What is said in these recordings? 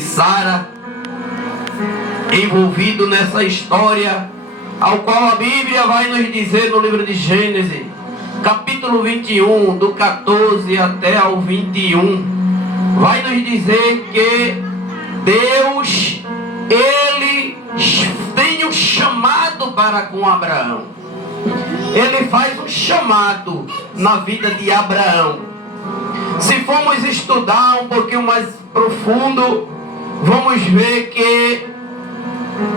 Sara, envolvido nessa história, ao qual a Bíblia vai nos dizer no livro de Gênesis, capítulo 21, do 14 até ao 21, vai nos dizer que Deus, Ele tem um chamado para com Abraão. Ele faz um chamado na vida de Abraão. Se formos estudar um pouquinho mais profundo, vamos ver que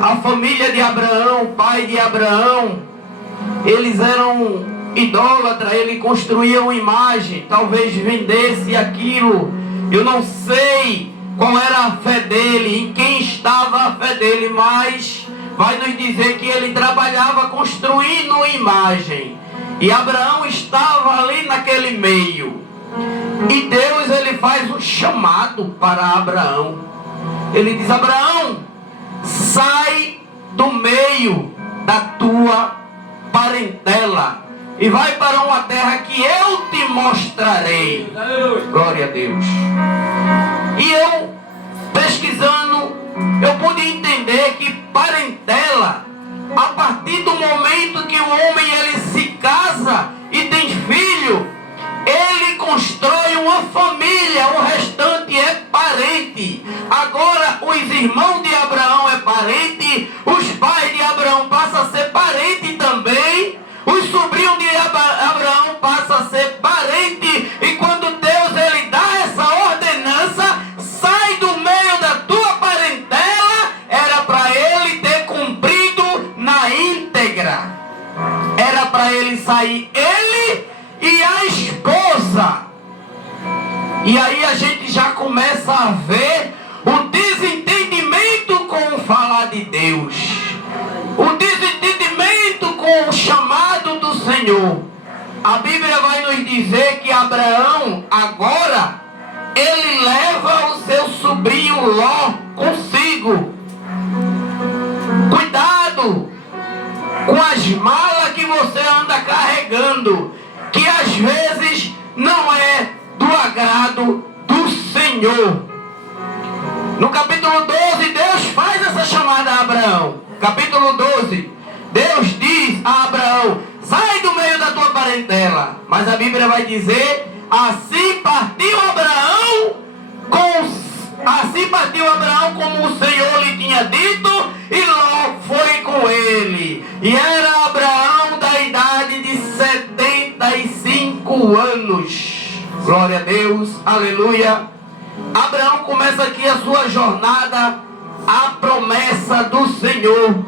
a família de Abraão, o pai de Abraão, eles eram idólatras, ele construía uma imagem, talvez vendesse aquilo. Eu não sei qual era a fé dele, em quem estava a fé dele, mas vai nos dizer que ele trabalhava construindo imagem. E Abraão estava ali naquele meio. E Deus, ele faz um chamado para Abraão. Ele diz: Abraão, sai do meio da tua parentela e vai para uma terra que eu te mostrarei. Glória a Deus. E eu, pesquisando, eu pude entender que parentela, a partir do momento que o homem ele se casa e tem filho, ele constrói uma família, o restante é parente. Agora os irmãos de Abraão é parente, os pais de Abraão passam a ser parente também, os sobrinhos de Abraão passam a ser parente. E quando Deus ele dá essa ordenança, sai do meio da tua parentela, era para ele ter cumprido na íntegra. Era para ele sair, ele e a esposa. E aí a gente já começa a ver o desentendimento com o falar de Deus, o desentendimento com o chamado do Senhor. A Bíblia vai nos dizer que Abraão agora ele leva o seu sobrinho Ló consigo. Cuidado com as malas que você anda carregando, que às vezes não é do agrado do Senhor. No capítulo 12, Deus faz essa chamada a Abraão. Capítulo 12, Deus diz a Abraão: sai do meio da tua parentela. Mas a Bíblia vai dizer: assim partiu Abraão como o Senhor lhe tinha dito, e Ló foi com ele. E era Abraão da idade de 75 anos. Glória a Deus, aleluia. Abraão começa aqui a sua jornada, a promessa do Senhor.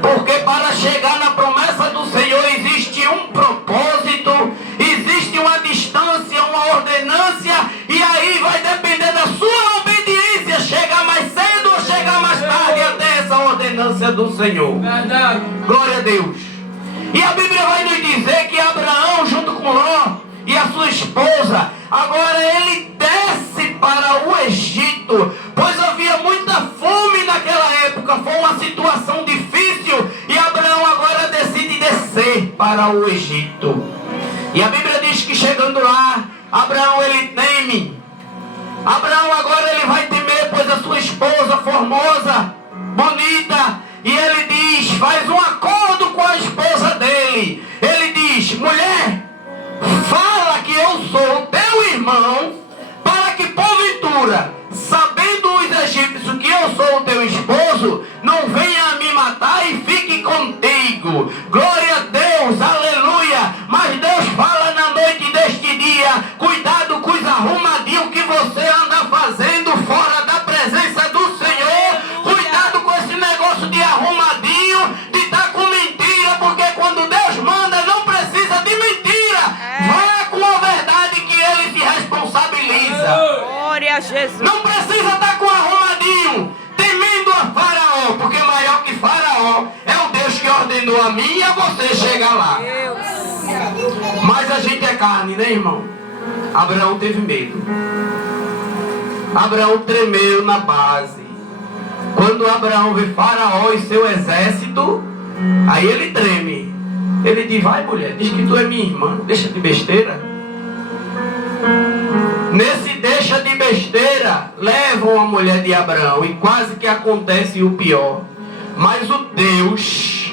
Porque para chegar na promessa do Senhor existe um propósito, existe uma distância, uma ordenância, e aí vai depender da sua obediência, chegar mais cedo ou chegar mais tarde até essa ordenância do Senhor. Verdade. Glória a Deus. E a Bíblia vai nos dizer que Abraão, junto com Ló e a sua esposa, agora ele desce para o Egito, pois havia muita fome naquela época, foi uma situação difícil, e Abraão agora decide descer para o Egito. E a Bíblia diz que chegando lá, Abraão ele teme. Abraão agora ele vai temer, pois a sua esposa formosa, bonita, e ele diz, faz um acordo com a esposa dele. Ele diz: mulher, fala que eu sou teu irmão, para que porventura, sabendo os egípcios que eu sou o teu esposo, não venha a me matar e fique contigo. Glória a Deus, aleluia. Mas Deus fala na noite deste dia: cuidado com os arrumadinhos que você anda fazendo fora da presença do Senhor. Cuidado com esse negócio de arrumadinho, de estar com mentira, porque quando Deus manda não precisa de mentira. Vá com a verdade que ele se responsabiliza. Glória a Jesus. Não precisa estar com arrumadinho, temendo a Faraó, porque maior que Faraó é o Deus que ordenou a mim e a você chegar lá. Mas a gente é carne, né, irmão? Abraão teve medo. Abraão tremeu na base. Quando Abraão vê Faraó e seu exército, aí ele treme. Ele diz: vai, mulher, diz que tu é minha irmã, deixa de besteira. Nesse deixa de besteira, levam a mulher de Abraão e quase que acontece o pior. Mas o Deus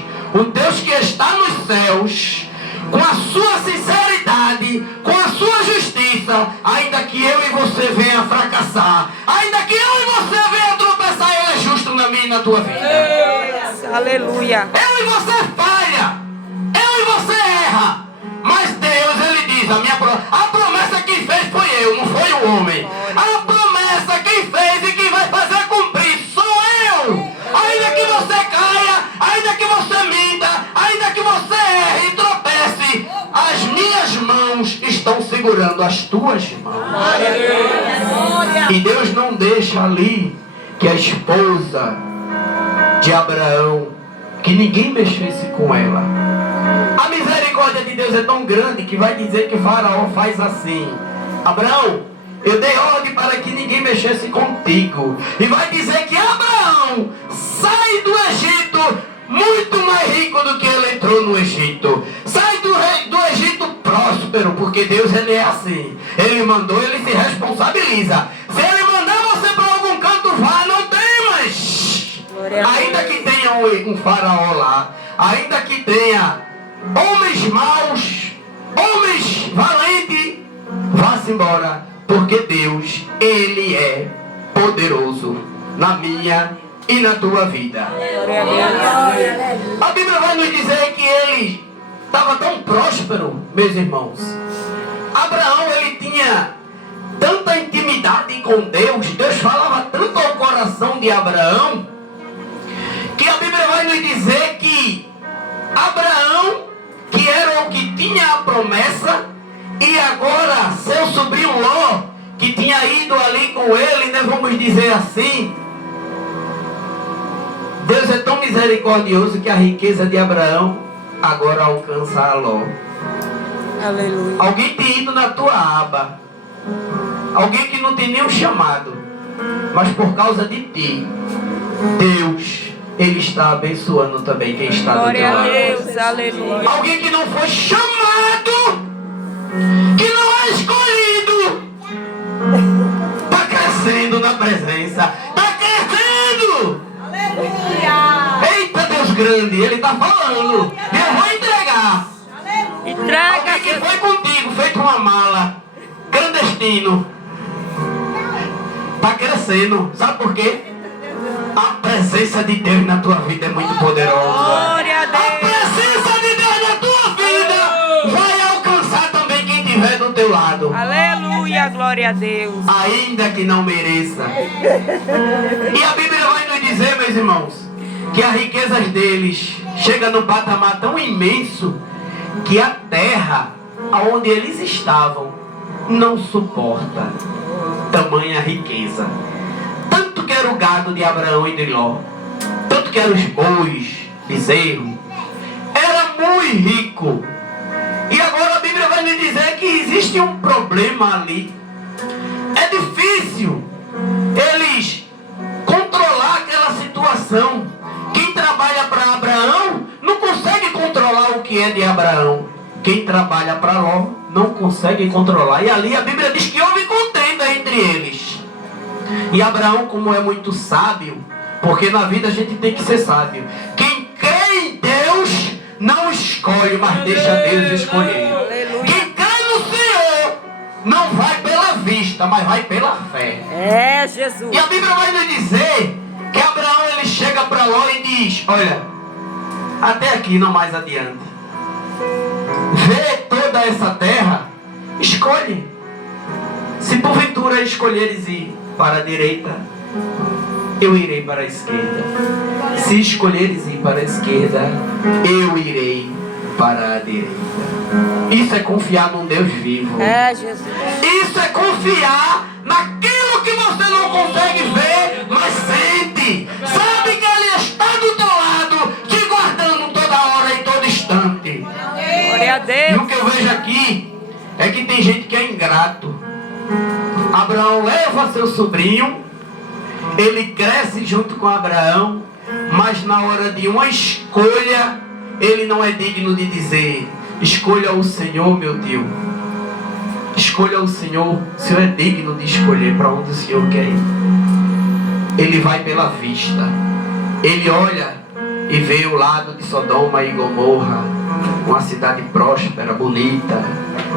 que está nos céus, com a sua sinceridade, com a sua justiça, ainda que eu e você venha fracassar, ainda que eu e você venha tropeçar, Ele é justo na minha e na tua vida. Aleluia. Eu e você falha, eu e você erra, mas Deus, Ele diz, a promessa quem fez foi eu, não foi o homem. A promessa quem fez e quem vai fazer cumprir sou eu. Ainda que você caia, ainda que você minta, ainda que você erre e tropece, as minhas mãos estão segurando as tuas mãos. E Deus não deixa ali que a esposa de Abraão, que ninguém mexesse com ela. A misericórdia de Deus é tão grande que vai dizer que Faraó faz assim: Abraão, eu dei ordem para que ninguém mexesse contigo. E vai dizer que Abraão sai do Egito muito mais rico do que ele entrou no Egito. Sai do Egito próspero, porque Deus, Ele é assim. Ele mandou, Ele se responsabiliza. Se Ele mandar você para algum canto, vá, não temas. Ainda que tenha um faraó lá, ainda que tenha homens maus, homens valentes, vá-se embora, porque Deus, Ele é poderoso na minha e na tua vida. A Bíblia vai nos dizer que ele estava tão próspero, meus irmãos. Abraão, ele tinha tanta intimidade com Deus, Deus falava tanto ao coração de Abraão, que a Bíblia vai nos dizer que Abraão, que era o que tinha a promessa, e agora seu sobrinho Ló, que tinha ido ali com ele, né, vamos dizer assim, Deus é tão misericordioso que a riqueza de Abraão agora alcança a Ló. Aleluia. Alguém tem ido na tua aba, alguém que não tem nenhum chamado, mas por causa de ti, Deus, Ele está abençoando também quem está do teu lado. Glória a Deus, aleluia. Alguém que não foi chamado, que não é escolhido, está crescendo na presença, está crescendo. Eita Deus grande, Ele está falando. E eu vou entregar. Entrega. Alguém que foi contigo, feito uma mala, clandestino, está crescendo. Sabe por quê? A presença de Deus na tua vida é muito poderosa. Glória a A Deus. presença de Deus na tua vida vai alcançar também quem estiver do teu lado. Aleluia, glória a Deus. Ainda que não mereça. E a Bíblia vai nos dizer, meus irmãos, que as riquezas deles chegam num patamar tão imenso que a terra onde eles estavam não suporta tamanha riqueza. Tanto que era o gado de Abraão e de Ló, tanto que eram os bois, bezerros, era muito rico. E agora a Bíblia vai nos dizer que existe um problema ali. É difícil eles controlar aquela situação. Quem trabalha para Abraão não consegue controlar o que é de Abraão. Quem trabalha para Ló não consegue controlar. E ali a Bíblia diz que houve contenda entre eles. E Abraão, como é muito sábio, porque na vida a gente tem que ser sábio. Quem crê em Deus não escolhe, mas deixa Deus escolher. Quem crê no Senhor não vai pela vista, mas vai pela fé. É, Jesus. E a Bíblia vai nos dizer que Abraão, ele chega para Ló e diz: olha, até aqui, não mais adiante. Vê toda essa terra, escolhe. Se porventura escolheres ir para a direita, eu irei para a esquerda. Se escolheres ir para a esquerda, eu irei para a direita. Isso é confiar num Deus vivo. É, Jesus. Isso é confiar naquilo que você não consegue ver, mas sente. Sabe que Ele está do teu lado, te guardando toda hora e todo instante. Glória a E Deus. o que eu vejo aqui é que tem gente que é ingrato. Abraão leva seu sobrinho, ele cresce junto com Abraão, mas na hora de uma escolha, ele não é digno de dizer: escolha o Senhor, meu Deus. Escolha o Senhor. O Senhor é digno de escolher para onde o Senhor quer ir. Ele vai pela vista. Ele olha e vê o lado de Sodoma e Gomorra, uma cidade próspera, bonita,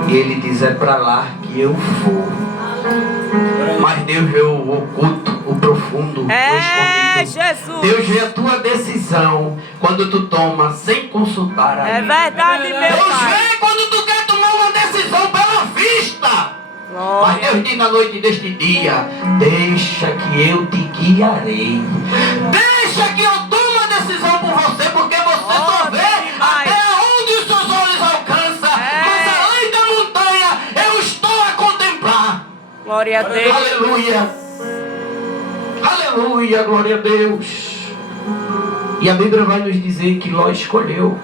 e ele diz: é para lá que eu vou. Mas Deus vê o oculto, o profundo, o escondido. Jesus. Deus vê a tua decisão quando tu toma sem consultar a É Ele. verdade, meu Deus Pai. vê quando tu quer tomar uma decisão pela vista. Mas Glória. Deus diz na noite deste dia: deixa que eu te guiarei. Deixa que eu tome a decisão por você, porque você só Oh, vê demais. até onde os seus olhos alcançam. Mas além da montanha, eu estou a contemplar. Glória a Deus. Aleluia. Aleluia, glória a Deus. E a Bíblia vai nos dizer que Ló escolheu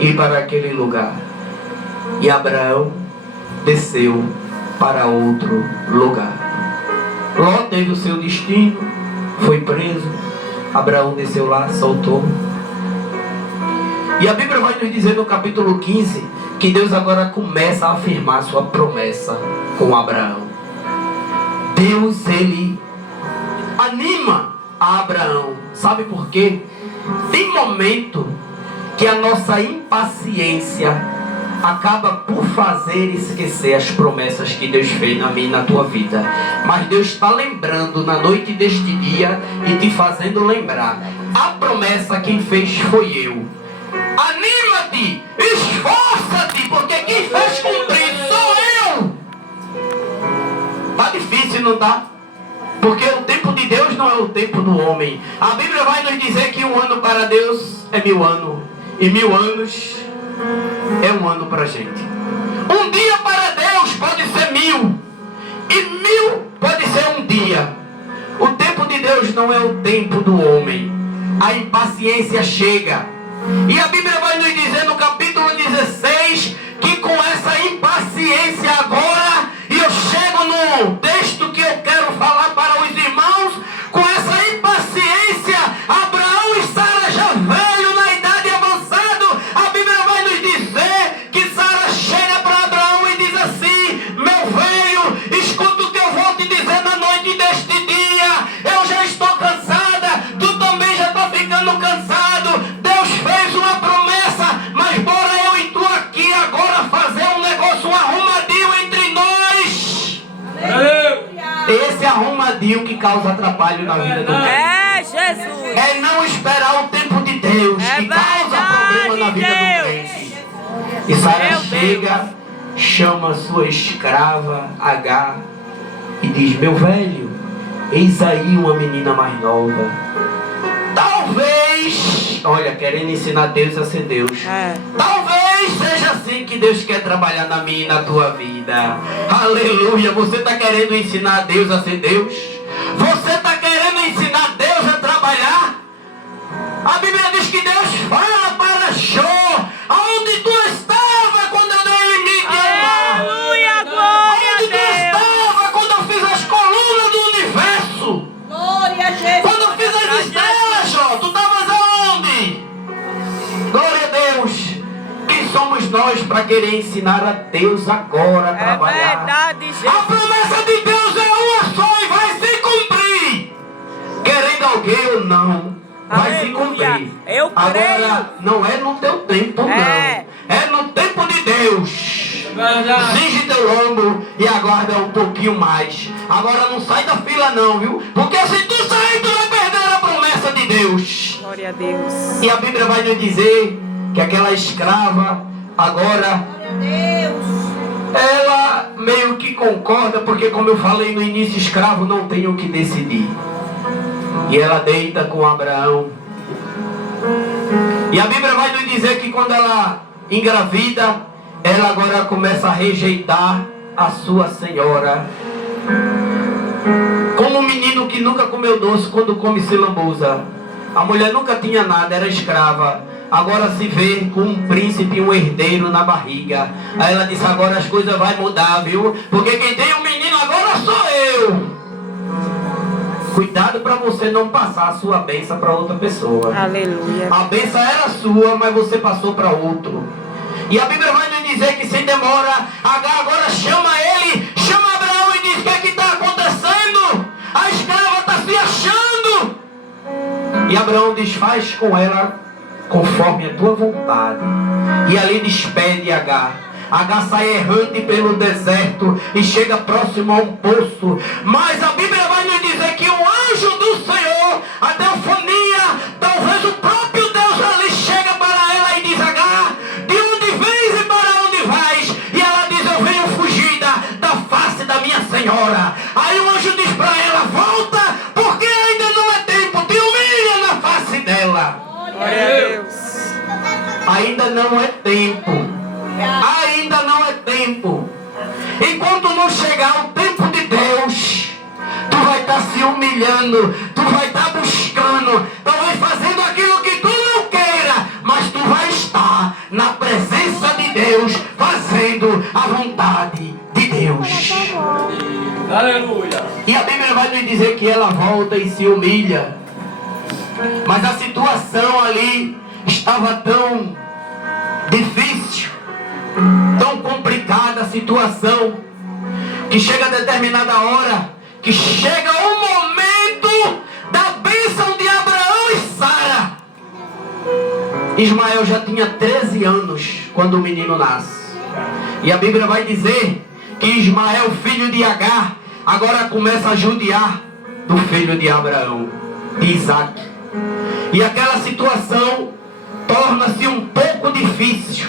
ir para aquele lugar. E Abraão desceu para outro lugar. Ló teve o seu destino, foi preso. Abraão desceu lá, soltou. E a Bíblia vai nos dizer no capítulo 15 que Deus agora começa a afirmar sua promessa com Abraão. Deus, ele anima a Abraão. Sabe por quê? Tem momento que a nossa impaciência acaba por fazer esquecer as promessas que Deus fez na minha e na tua vida. Mas Deus está lembrando na noite deste dia e te fazendo lembrar. A promessa quem fez foi eu. Anima-te, esforça-te, porque quem fez cumprir sou eu. Tá difícil, não tá? Porque o tempo de Deus não é o tempo do homem. A Bíblia vai nos dizer que um ano para Deus é 1000 anos. E 1000 anos é um ano para a gente. Um dia para Deus pode ser 1000. E 1000 pode ser um dia. O tempo de Deus não é o tempo do homem. A impaciência chega. E a Bíblia vai nos dizer no capítulo 16 que com essa impaciência agora, e eu chego no texto que eu quero falar para os irmãos, com essa impaciência, Abraão e Sara já velho na idade avançada, a Bíblia vai nos dizer que Sara chega para Abraão e diz assim: meu velho, escuta o que eu vou te dizer na noite deste dia, eu já estou cansada, tu também já está ficando cansado, Deus fez uma promessa, mas bora eu e tu aqui agora fazer um negócio arrumadinho entre nós. Esse arrumadinho que causa atrapalho na vida do crente. É Jesus. É não esperar o tempo de Deus É que causa problema na vida verdade, do crente. E Sara Meu chega, chama sua escrava Agar e diz: meu velho, eis aí uma menina mais nova. Talvez, olha, querendo ensinar Deus a ser Deus. Talvez seja assim que Deus quer trabalhar na minha e na tua vida. Aleluia. Você está querendo ensinar Deus a ser Deus? Você está querendo ensinar Deus a trabalhar? A Bíblia diz que Deus fala para Jó: aonde tu estava quando eu dei o limite ao mar? Aleluia, glória Aonde tu a Deus. estava quando eu fiz as colunas do universo? Glória a Jesus. Quando eu fiz as estrelas, Jó, tu estavas aonde? Glória a Deus. Quem somos nós para querer ensinar a Deus agora a É trabalhar? verdade, A Jesus. promessa de Deus é uma só e vai se cumprir. Querendo alguém ou não, vai se Aleluia. cumprir. Eu creio. Agora, não é no teu tempo, não. É. É no tempo de Deus. Cinge teu lombo e aguarda um pouquinho mais. Agora não sai da fila não, viu? Porque se tu sair, tu vai perder a promessa de Deus. Glória a Deus. E a Bíblia vai nos dizer que aquela escrava agora, Glória a Deus. ela meio que concorda, porque como eu falei no início, escravo não tem o que decidir. E ela deita com Abraão. E a Bíblia vai nos dizer que quando ela engravida, ela agora começa a rejeitar a sua senhora. Como um menino que nunca comeu doce, quando come se lambuza. A mulher nunca tinha nada, era escrava. Agora se vê com um príncipe, um herdeiro na barriga. Aí ela disse: agora as coisas vão mudar, viu? Porque quem tem um menino agora sou eu. Cuidado para você não passar a sua bênção para outra pessoa. Aleluia. A bênção era sua, mas você passou para outro. E a Bíblia vai nos dizer que sem demora, Agar agora chama ele, chama Abraão e diz: o que é que está acontecendo? A escrava está se achando. E Abraão diz: faz com ela conforme a tua vontade. E ali despede Agar. Agar sai errante pelo deserto e chega próximo a um poço. Mas a Bíblia vai nos dizer que o anjo do Senhor, a teofonia, talvez o próprio Deus ali, chega para ela e diz: Agar, de onde vens e para onde vais? E ela diz: eu venho fugida da face da minha senhora. Aí o anjo diz para ela: volta, porque ainda não é tempo, te humilha na face dela. Glória a Deus. Ainda não é tempo. Ainda não é tempo. Enquanto não chegar o tempo de Deus, tu vai estar se humilhando, tu vai estar buscando, talvez fazendo aquilo que tu não queira, mas tu vai estar na presença de Deus, fazendo a vontade de Deus. Aleluia. E a Bíblia vai nos dizer que ela volta e se humilha. Mas a situação ali estava tão difícil, tão complicada a situação, que chega a determinada hora, que chega o momento da bênção de Abraão e Sara. Ismael já tinha 13 anos quando o menino nasce. E a Bíblia vai dizer que Ismael, filho de Agar, agora começa a judiar do filho de Abraão, de Isaac. E aquela situação torna-se um pouco difícil.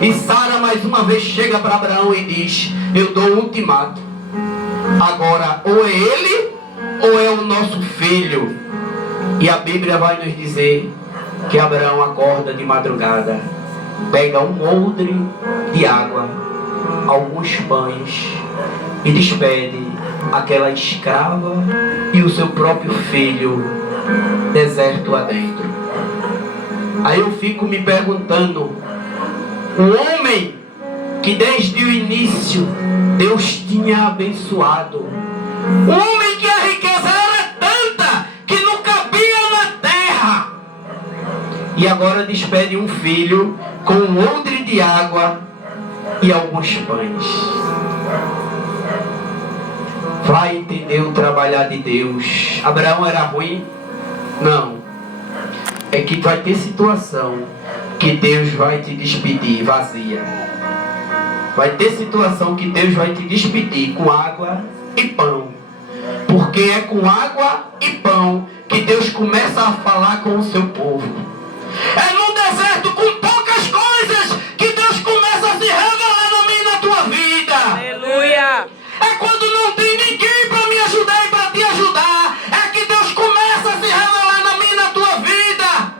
E Sara mais uma vez chega para Abraão e diz: eu dou um ultimato. Agora, ou é ele, ou é o nosso filho. E a Bíblia vai nos dizer que Abraão acorda de madrugada, pega um odre de água, alguns pães, e despede aquela escrava e o seu próprio filho, deserto adentro. Aí eu fico me perguntando, um homem que desde o início Deus tinha abençoado, um homem que a riqueza era tanta que não cabia na terra, e agora despede um filho com um odre de água e alguns pães. Vai entender o trabalhar de Deus. Abraão era ruim? Não. É que vai ter situação que Deus vai te despedir vazia. Vai ter situação que Deus vai te despedir com água e pão. Porque é com água e pão que Deus começa a falar com o seu povo. É no deserto, com poucas coisas, que Deus começa a se revelar na minha e na tua vida. Aleluia. É quando não tem ninguém para me ajudar e para te ajudar, é que Deus começa a se revelar na minha e na tua vida.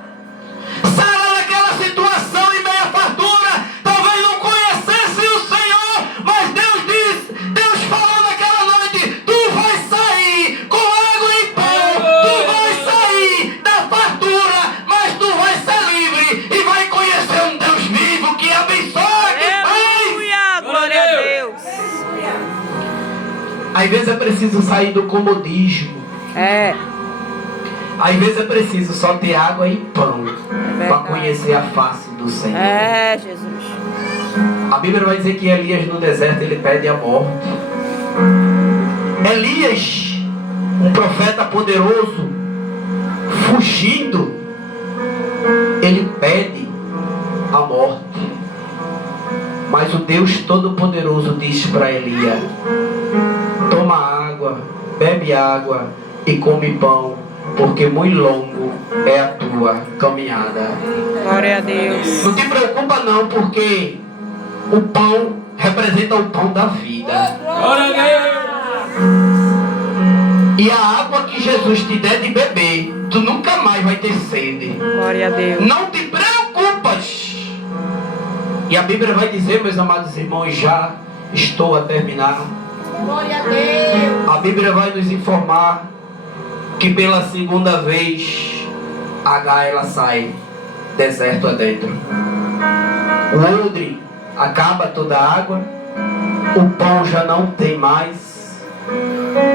Sara, naquela situação em meia fartura, talvez não conhecesse o Senhor, mas Deus falou naquela noite: tu vais sair com água e pão, tu vais sair da fartura, mas tu vais ser livre e vai conhecer um Deus vivo que abençoa, que faz. Aleluia. Glória a Deus. Às vezes é preciso sair do comodismo. É. Às vezes é preciso só ter água e pão para verdade. conhecer a face do Senhor. É, Jesus. A Bíblia vai dizer que Elias no deserto ele pede a morte. Elias, um profeta poderoso, fugindo, ele pede a morte. Mas o Deus Todo-Poderoso diz para Elias: toma água, bebe água e come pão, porque muito longo é a tua caminhada. Glória a Deus. Não te preocupa não, porque o pão representa o pão da vida. Glória a Deus. E a água que Jesus te der de beber, tu nunca mais vai ter sede. Glória a Deus. Não te preocupas. E a Bíblia vai dizer, meus amados irmãos, já estou a terminar. Glória a Deus. A Bíblia vai nos informar que pela segunda vez Agar ela sai deserto adentro. O odre acaba toda a água, o pão já não tem mais.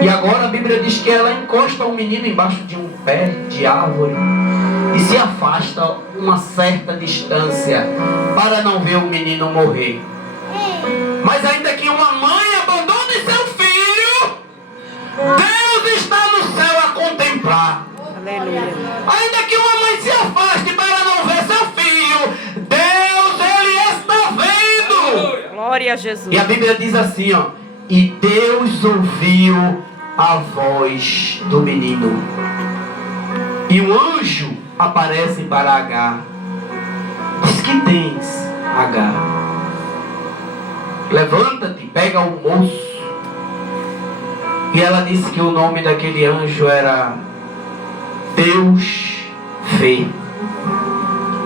E agora a Bíblia diz que ela encosta um menino embaixo de um pé de árvore e se afasta uma certa distância para não ver o menino morrer. Mas ainda que uma mãe abandone seu filho, Deus está no céu a contemplar. Aleluia. Ainda que uma mãe se afaste para não ver seu filho, Deus, Ele está vendo. Glória a Jesus. E a Bíblia diz assim, ó: e Deus ouviu a voz do menino. E um anjo aparece para Agar. Diz: que tens, Agar? Levanta-te, pega o moço. E ela disse que o nome daquele anjo era Deus vê.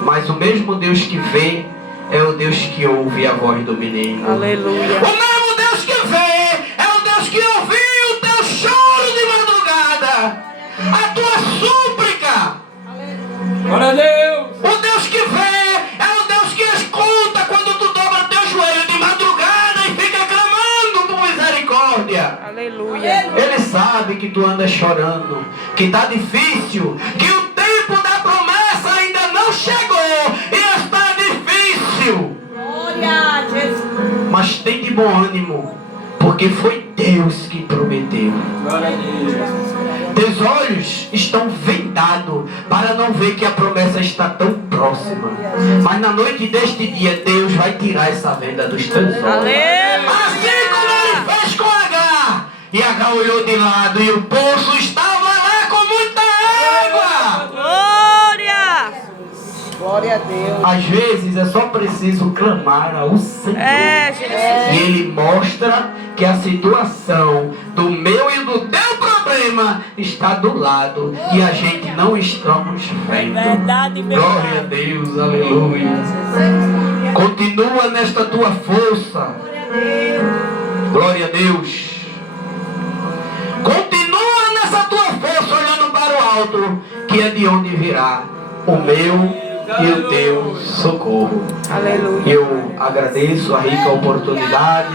Mas o mesmo Deus que vê é o Deus que ouve a voz do menino. Aleluia. O mesmo Deus que vê é o Deus que ouviu o teu choro de madrugada, a tua súplica. Glória a Deus. O Deus que vê é o Deus que escuta quando tu dobra teu joelho de madrugada e fica clamando por misericórdia. Aleluia. Ele sabe que tu andas chorando, que está difícil, que o tempo da promessa ainda não chegou e está difícil. Glória a Jesus. Mas tem de bom ânimo, porque foi Deus que prometeu. Glória a Deus. Teus olhos estão vendados para não ver que a promessa está tão próxima. Mas na noite deste dia, Deus vai tirar essa venda dos teus olhos. Aleluia. Assim como Ele fez com Agar. E Agar olhou de lado e o poço estava lá com muita água. Glória. Glória a Deus. Às vezes é só preciso clamar ao Senhor. É, Jesus. E Ele mostra que a situação do meu e do teu problema está do lado e a gente não estamos vendo. Verdade, meu Glória a Pai. Deus, aleluia. Continua nesta tua força. Glória a Deus. Continua nessa tua força olhando para o alto, que é de onde virá o meu e o teu socorro. Aleluia. Eu agradeço a rica oportunidade.